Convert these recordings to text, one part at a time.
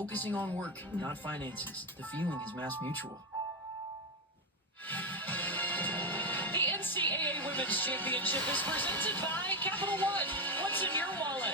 focusing on work, not finances. The feeling is Mass Mutual. The NCAA Women's Championship is presented by Capital One. What's in your wallet?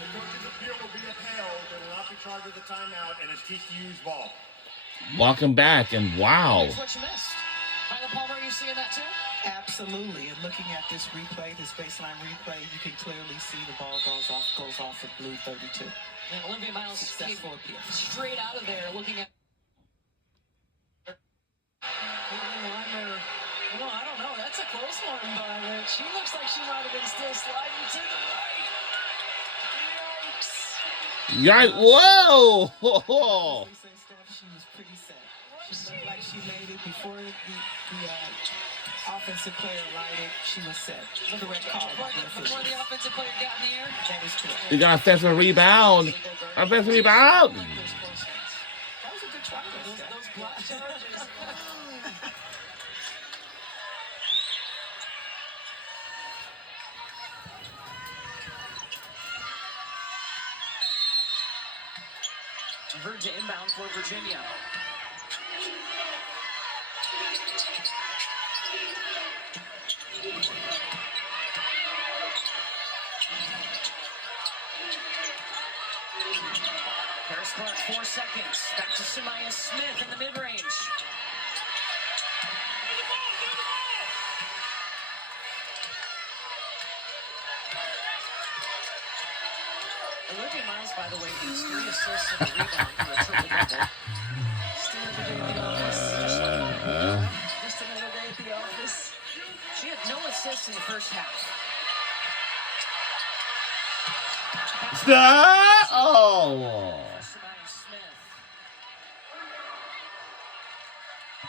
The coach's appeal will be upheld and will not be charged with a timeout, and it's TCU's ball. Welcome back, and wow. Here's what you missed. Tyler Palmer, are you seeing that too? Absolutely. And looking at this replay, this baseline replay, you can clearly see the ball goes off of blue 32. And Olivia Miles came Successful appeal. straight out of there looking at... Well, I don't know. That's a close one, but she looks like she might have been still sliding to the right. Yikes. Yeah, whoa! Ho, She was pretty set. She looked like she made it before the offensive player lighted. She was set. Correct call. Before the offensive player got in the air. That is correct. We got offensive rebound. Offensive rebound. That was a good try. Those block charges. Heard to inbound for Virginia. Harris Clark, 4 seconds. Back to Samaya Smith in the mid-range. Olivia Miles, by the way, needs 3 assists and a rebound for a triple-double. Still another day at the office. Just another day at the office. She had no assists in the first half. Stop! Oh. Samaya Smith.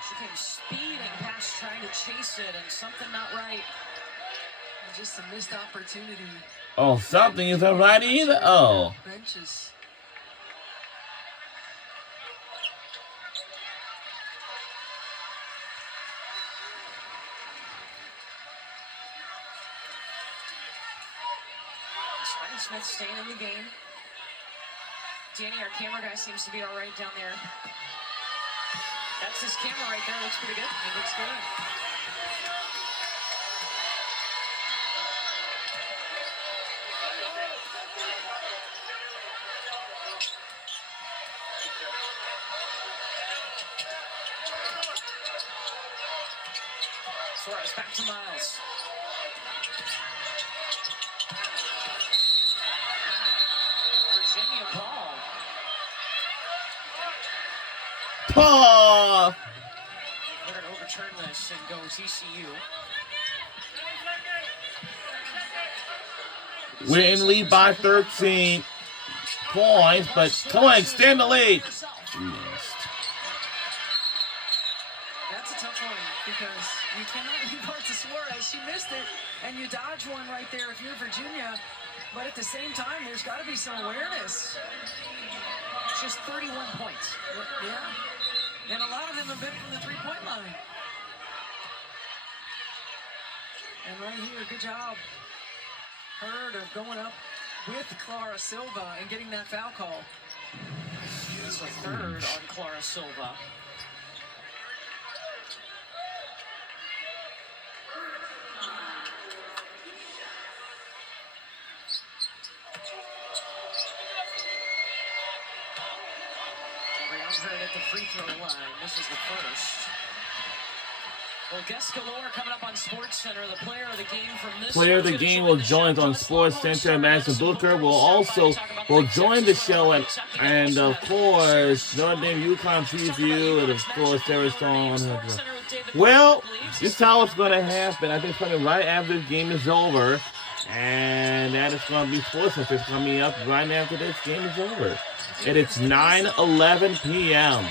She came speeding past trying to chase it, and something not right. And just a missed opportunity. Oh, something isn't right either. Oh. Benches. Samaya Smith staying in the game. Danny, our camera guy, seems to be all right down there. That's his camera right there. Looks pretty good. It looks good. Suarez back to Miles. Virginia ball. Paul. They're going to overturn this and go TCU. We're in lead by 13 points, but come on, extend the lead. That's a tough one because you cannot impart to Suarez. She missed it, and you dodge one right there if you're Virginia. But at the same time, there's got to be some awareness. Just 31 points. Yeah. And a lot of them have been from the three-point line. And right here, good job, Hurd, of going up with Clara Silva and getting that foul call. It's a third on Clara Silva. At the free throw line. This is the first. Well, guest galore coming up on SportsCenter. The player of the game from this Player of the game will join us on SportsCenter. Madison Booker will also join the show, and of course Notre Dame UConn preview, and of course Arizona. Well, this is how it's going to happen. I think it's coming right after this game is over, and that is going to be SportsCenter coming up right after this game is over. And it's 9:11 p.m.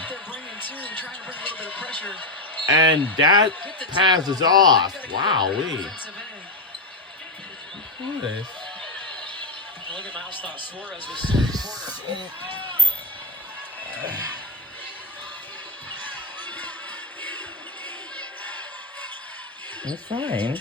And that pass is off. Wow-wee. Nice. Look at Miles thought Suarez was still in the corner. It's fine.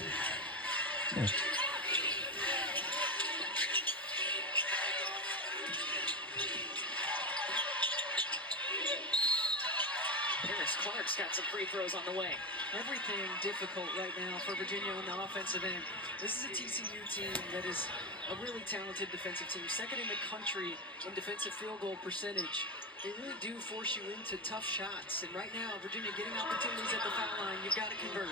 Clark's got some free throws on the way. Everything difficult right now for Virginia on the offensive end. This is a TCU team that is a really talented defensive team, second in the country in defensive field goal percentage. They really do force you into tough shots, and right now Virginia getting opportunities at the foul line. You've got to convert.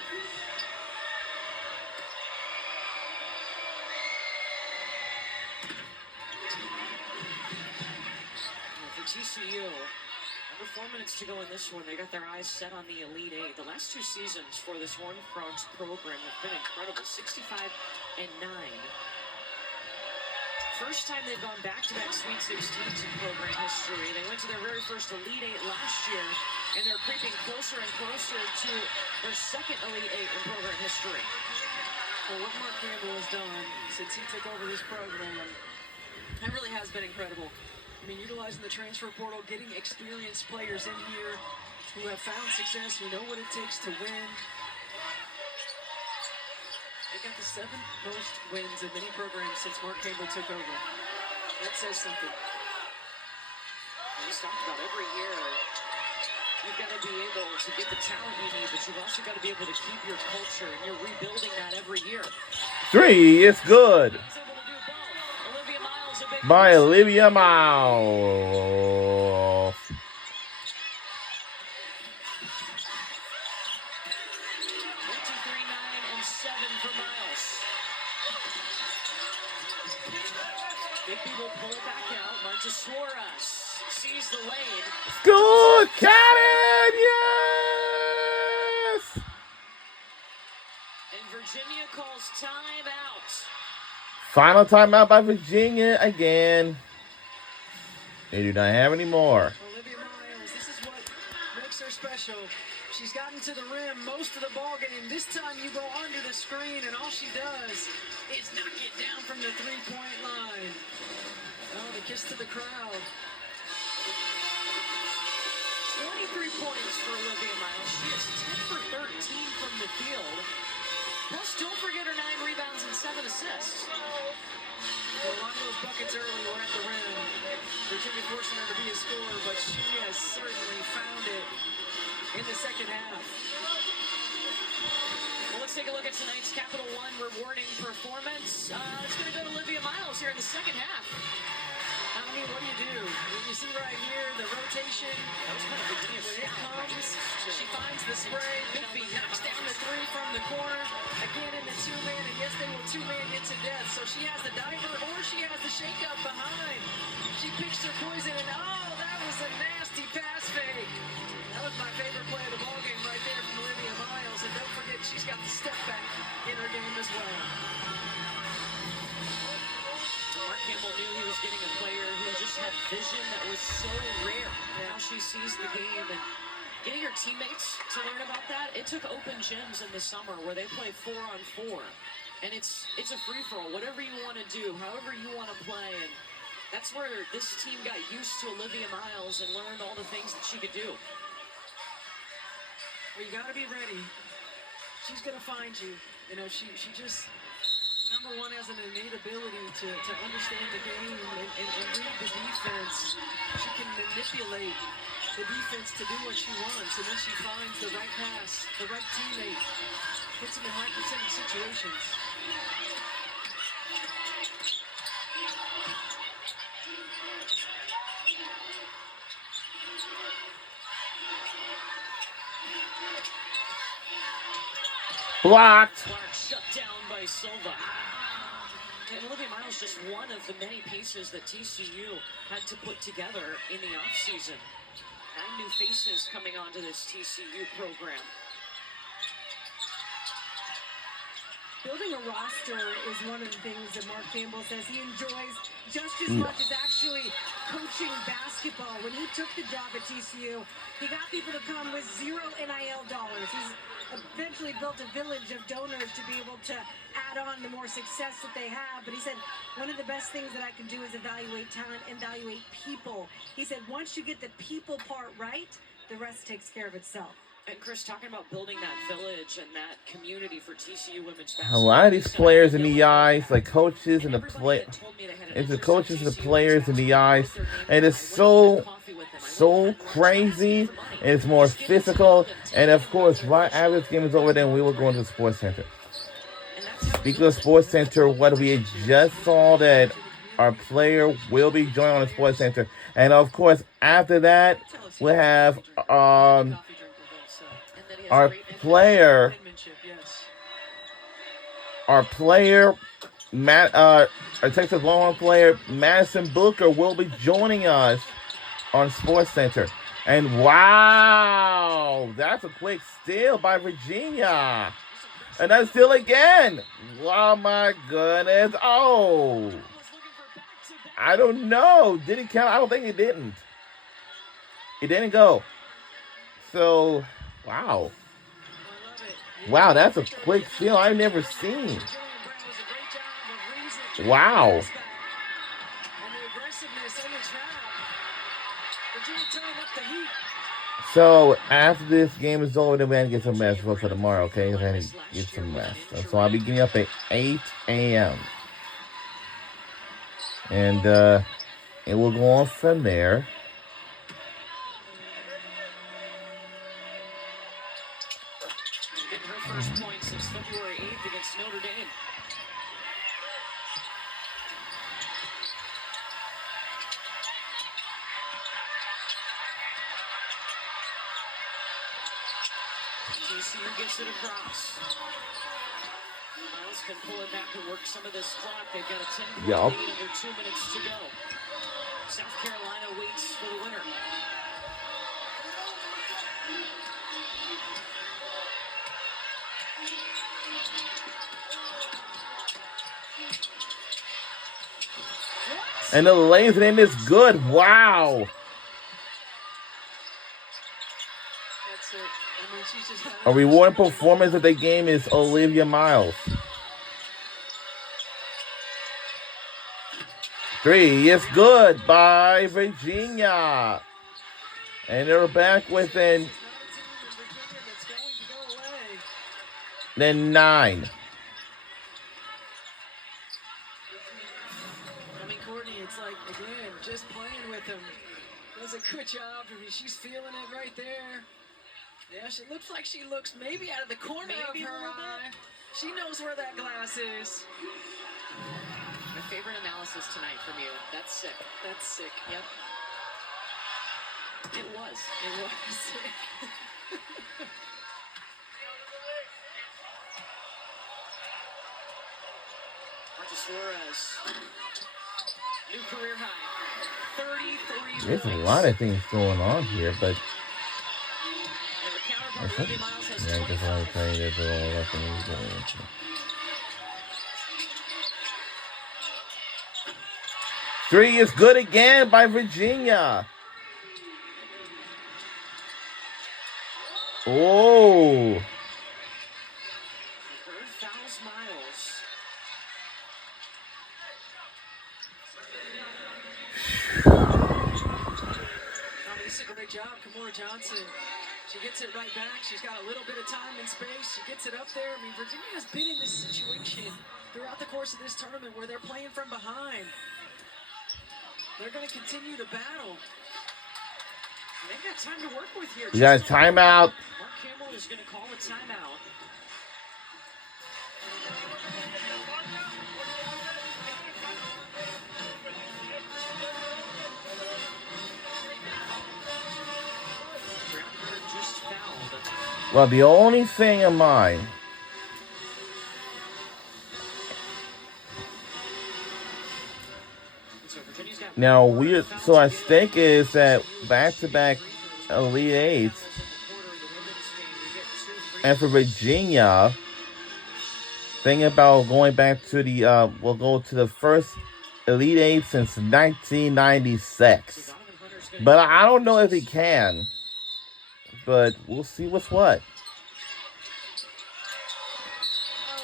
For TCU, under 4 minutes to go in this one, they got their eyes set on the Elite Eight. The last 2 seasons for this Horned Frogs program have been incredible, 65-9. First time they've gone back-to-back Sweet 16s in program history. They went to their very first Elite Eight last year, and they're creeping closer and closer to their second Elite Eight in program history. Well, what Mark Campbell has done since he took over this program, that really has been incredible. I mean, utilizing the transfer portal, getting experienced players in here who have found success, who know what it takes to win. They got the 7th most wins of any program since Mark Campbell took over. That says something. We talked about every year, you've got to be able to get the talent you need, but you've also got to be able to keep your culture, and you're rebuilding that every year. 3, it's good. By Olivia Miles. Sees the lane. Good, Cannon, yes! And Virginia calls timeout. Final timeout by Virginia again. They do not have any more. Olivia Miles, this is what makes her special. She's gotten to the rim most of the ball game. This time you go under the screen, and all she does is knock it down from the three-point line. Oh, the kiss to the crowd. 23 points for Olivia Miles. She is 10 for 13 from the field. Plus, don't forget her 9 rebounds and 7 assists. Well, a lot of those buckets early were at the rim. Virginia forcing her to be a scorer, but she has certainly found it in the second half. Well, let's take a look at tonight's Capital One rewarding performance. It's going to go to Olivia Miles here in the second half. I mean, what do? You see right here the rotation. That was kind of Virginia's when it comes, she finds the spray. Bigby knocks down the 3 from the corner. Again in the 2-man, and yes, they will 2-man it to death. So she has the diver or she has the shake-up behind. She picks her poison, and oh, that was a nasty pass fake. That was my favorite play of the ballgame right there from Olivia Miles. And don't forget, she's got the step back in her game as well. Mark Campbell knew he was getting a player who just had vision that was so rare. Now she sees the game, and getting her teammates to learn about that. It took open gyms in the summer where they play 4-on-4, and it's a free-for-all. Whatever you want to do, however you want to play, and that's where this team got used to Olivia Miles and learned all the things that she could do. Well, you got to be ready. She's going to find you. You know, she just... Number one, has an innate ability to understand the game and read the defense. She can manipulate the defense to do what she wants, and then she finds the right pass, the right teammate, puts them in high-percentage situations. Blocked. Clark shut down by Silva. And Olivia Miles just one of the many pieces that TCU had to put together in the offseason. 9 new faces coming onto this TCU program. Building a roster is one of the things that Mark Campbell says he enjoys just as much as actually coaching basketball. When he took the job at TCU, he got people to come with $0 NIL dollars. He's eventually built a village of donors to be able to add on the more success that they have. But he said, one of the best things that I can do is evaluate talent, evaluate people. He said, once you get the people part right, the rest takes care of itself. And Chris, talking about building that village and that community for TCU women's A basketball. lot of these players in the eyes, like coaches and the coaches and the players in the eyes, and it's so crazy. And it's more physical, and of course, right after this game is over, then we will go into the Sports Center. Speaking of Sports Center, what we just saw that our player will be joining on the Sports Center, and of course, after that, we'll have our player, our Texas Longhorn player, Madison Booker, will be joining us on Sports Center. And wow, that's a quick steal by Virginia. Another steal again. Oh my goodness. Oh, I don't know. Did it count? I don't think it didn't. It didn't go. So, wow. Wow, that's a quick steal I've never seen. Wow. So, after this game is over, then we're going to get some rest for tomorrow, okay? We're going to get some rest. So, I'll be getting up at 8 a.m. And it will go on from there. Getting her first point since February 8th against Notre Dame. TCU gets it across. Miles can pull it back and work some of this clock. They've got a 10-point lead under 2 minutes to go. South Carolina waits for the winner. And the laser in is good. Wow. That's it. I mean, she's just A rewarding performance of the game is Olivia Miles. 3 is good by Virginia. And they're back within then 9. I mean, Courtney, it's like, again, just playing with him. Does a good job. I mean, she's feeling it right there. Yeah, she looks like she looks maybe out of the corner of her eye. She knows where that glass is. My favorite analysis tonight from you. That's sick. That's sick. Yep. It was. It was sick. Suarez. New career high. 33 There's points. a lot of things going on here, but And the counterpart, Olivia Miles, has yeah, I guess 25. I'll tell you there's a lot of things going on. 3 is good again by Virginia. Oh. Her fouls Miles. Obviously, a great job, Kamora Johnson. She gets it right back. She's got a little bit of time and space. She gets it up there. I mean, Virginia has been in this situation throughout the course of this tournament where they're playing from behind. They're going to continue to battle. They've got time to work with here. We got a timeout. Mark Campbell is going to call a timeout. Just fouled. Well, the only thing in mind now so our stake is that back-to-back Elite Eights, and for Virginia, thinking about going back to the we'll go to the first Elite Eight since 1996. But I don't know if he can. But we'll see what's what. Oh,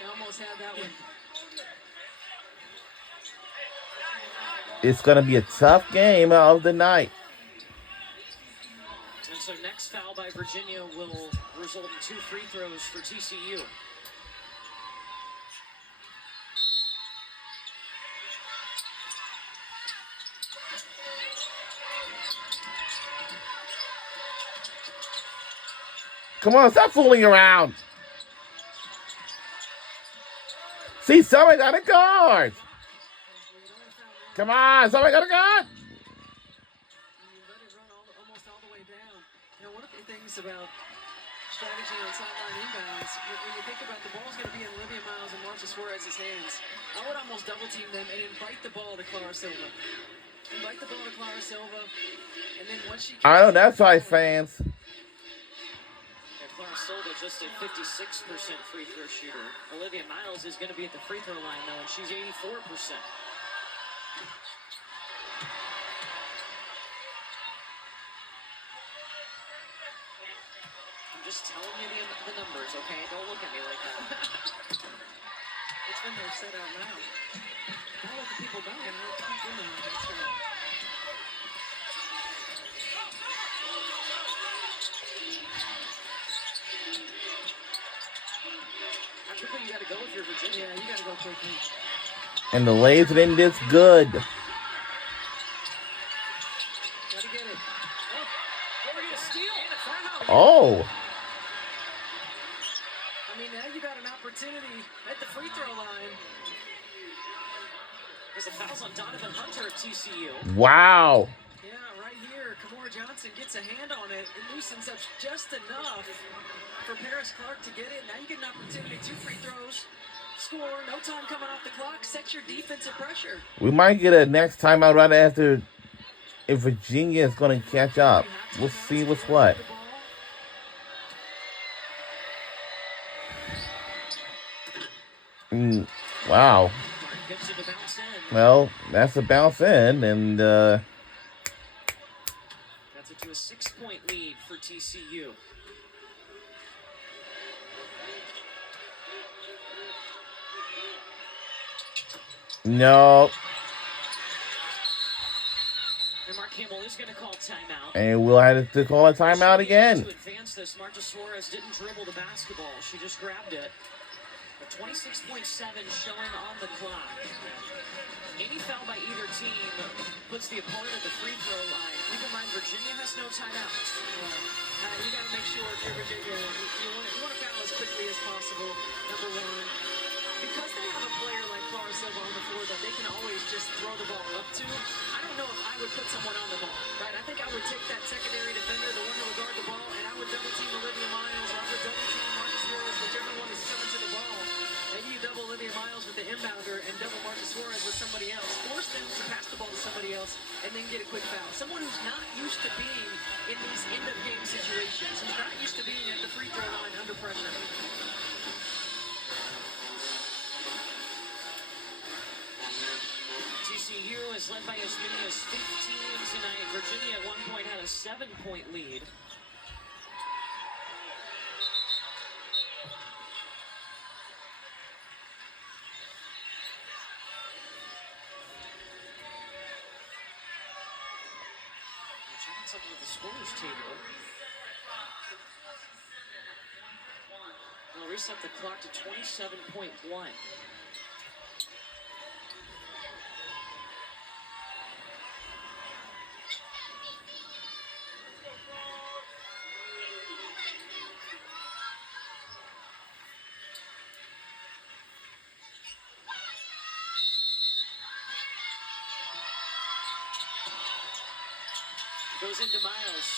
they almost had that one. It's going to be a tough game of the night. And so next foul by Virginia will result in 2 free throws for TCU. Come on, stop fooling around. See, somebody got a guard. Come on, somebody got a guard. You let it run almost all the way down. You know, one of the things about strategy on sideline inbounds, when you think about the ball's going to be in Olivia Miles and Marcus Suarez's hands, I would almost double team them and invite the ball to Clara Silva. Invite the ball to Clara Silva, and then once she... I know that's right, fans. Clara Silva just a 56% free throw shooter. Olivia Miles is going to be at the free throw line, though, and she's 84%. I'm just telling you the numbers, okay? Don't look at me like that. It's when they're said out loud. I'll let the people know. And let the people know. That's right. How quickly you got to go if you're Virginia? Yeah, you got to go quickly. And the laser in this good. Got to get it. Oh, we're going to steal. And a foul. Oh. I mean, now you got an opportunity at the free throw line. There's a foul on Donovan Hunter at TCU. Wow. Yeah, right here. Kamora Johnson gets a hand on it. It loosens up just enough for Paris Clark to get it. Now you get an opportunity. 2 free throws. Score. No time coming off the clock. Set your defensive pressure. We might get a next timeout right after if Virginia is going to catch up. We'll see what's what. Wow. Well, that's a bounce in, and that's it to a 6-point lead for TCU. no. And Mark Campbell is going to call timeout. And we'll have to call a timeout again. To advance this, Marcus Suarez didn't dribble the basketball. She just grabbed it. A 26.7 showing on the clock. Any foul by either team puts the opponent at the free throw line. Keep in mind, Virginia has no timeouts. You got to make sure if you're Virginia, you want to foul as quickly as possible, number one. Because they have a player like Clara Silva on the floor that they can always just throw the ball up to, I don't know if I would put someone on the ball, right? I think I would take that secondary defender, the one who would guard the ball, and I would double team Olivia Miles, or I would double team Marcus Suarez, whichever one is coming to the ball. Maybe you double Olivia Miles with the inbounder and double Marcus Suarez with somebody else. Force them to pass the ball to somebody else and then get a quick foul. Someone who's not used to being in these end-of-game situations, who's not used to being at the free throw line under pressure. TCU is led by as many as 15 tonight. Virginia at one point had a 7-point lead. Checking something with the scores table. We'll reset the clock to 27.1. Goes into Miles.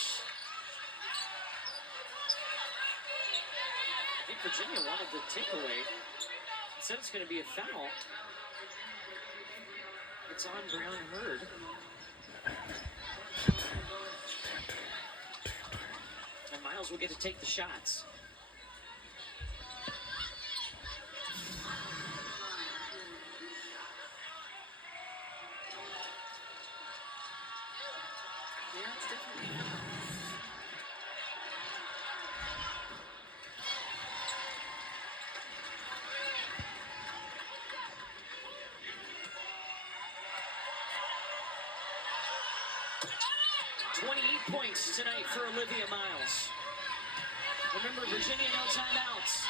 I think Virginia wanted the takeaway. Said it's going to be a foul. It's on Brown Hurd. And Miles will get to take the shots. Yeah, it's definitely a foul. 28 points tonight for Olivia Miles. Remember, Virginia, no timeouts.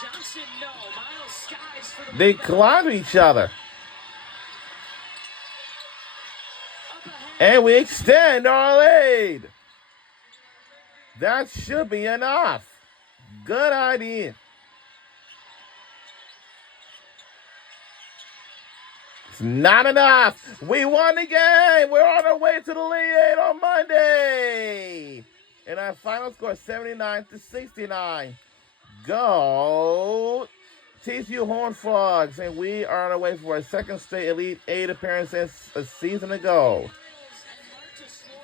Johnson, no. Miles skies for the They rebound. collide with each other. And we extend our lead. That should be enough. Good idea. It's not enough. We won the game. We're on our way to the lead on Monday. And our final score 79-69. Go TCU Horned Frogs. And we are on our way for our second straight Elite 8 appearance since a season ago.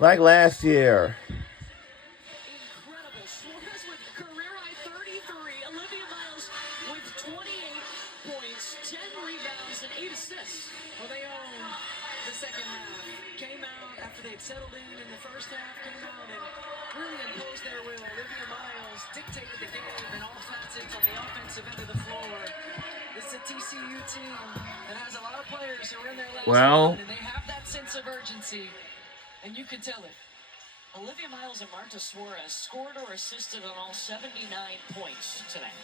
Like last year. Incredible. Suarez with career-high 33. Olivia Miles with 28 points, 10 rebounds, and 8 assists. Well, they own the second half. Came out after they'd settled in the first half, came out and really imposed their will. Olivia Miles dictated the game in all facets on the offensive end of the floor. This is a TCU team that has a lot of players who are in their last run, and they have that sense of urgency, and you can tell it. Olivia Miles and Marta Suarez scored or assisted on all 79 points tonight.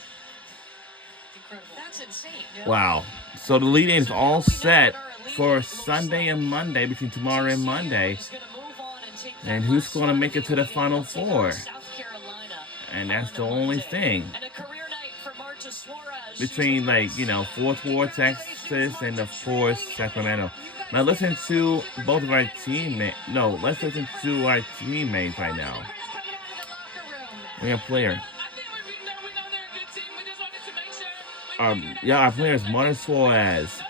Incredible. That's insane. Wow. So the lead is all set for Sunday and Monday, between tomorrow and Monday. And who's going to make it to the Final Four? And that's the only thing. Between, like, you know, Fort Worth, Texas, and of course, Sacramento. Now listen to both of our teammates. No, let's listen to our teammates right now. We have a player. Our player is Marta Suarez.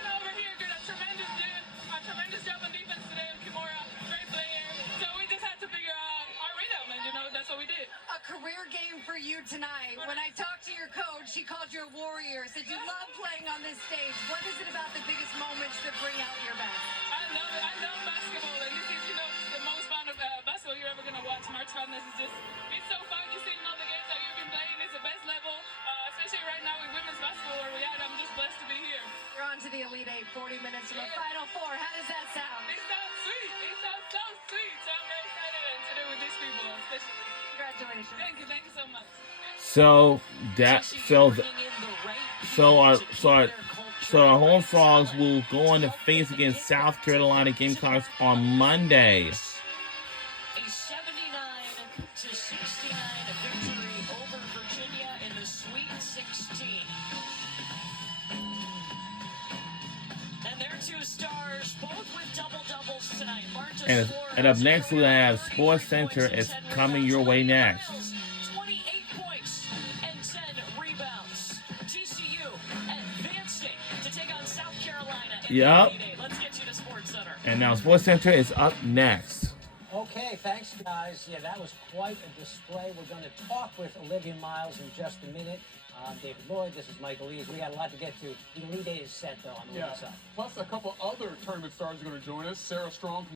Tonight, when I talked to your coach, she called you a warrior, said you love playing on this stage. What is it about the biggest moments that bring out your best? I love it. I love basketball, and this is, the most fun of basketball you're ever gonna watch. March Madness is just, it's so fun. You've seen all the games that you've been playing. It's the best level, especially right now with women's basketball where we are. I'm just blessed to be here. You're on to the Elite 8, 40 minutes from the Final Four. How does that sound? It sounds sweet. It sounds so sweet. So I'm very excited to do with these people, especially. Congratulations. Thank you so much. So our Horned Frogs will go on to face against South Carolina Gamecocks on Monday. A 79-69 victory over Virginia in the Sweet 16. And their two stars, both with double-doubles tonight. And up next, we'll have Sports Center is coming your way next. 28 points and 10 rebounds. TCU advancing to take on South Carolina. Yep. Let's get you to Sports Center. And now Sports Center is up next. Okay, thanks, guys. Yeah, that was quite a display. We're going to talk with Olivia Miles in just a minute. I'm David Lloyd. This is Michael Lees. We got a lot to get to. The Elite Eight is set, though, on the women's side. Plus, a couple other tournament stars are going to join us. Sarah Strong